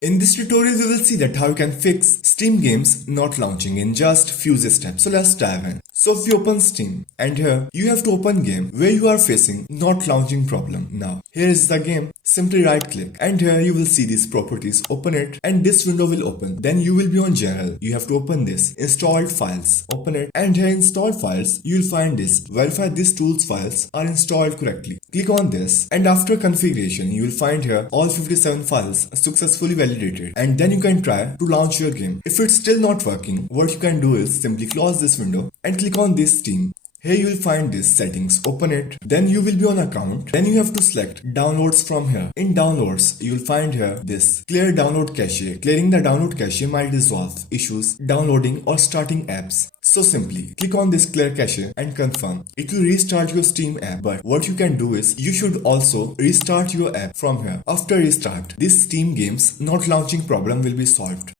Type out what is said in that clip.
In this tutorial, we will see that how you can fix Steam games not launching in just few steps. So let's dive in. So if you open Steam and here you have to open game where you are facing not launching problem. Now here is the game. Simply right click and here you will see these properties. Open it and this window will open. Then you will be on general. You have to open this installed files. Open it and here installed files you will find this. Verify these tools files are installed correctly. Click on this and after configuration you will find here all 57 files successfully validated, and then you can try to launch your game. If it's still not working, what you can do is simply close this window and click on this Steam. Here you will find this settings, open it, then you will be on account, then you have to select downloads from here. In downloads, you will find here this clear download cache. Clearing the download cache might resolve issues downloading or starting apps. So simply click on this clear cache and confirm. It will restart your Steam app, but what you can do is you should also restart your app from here. After restart, this Steam games not launching problem will be solved.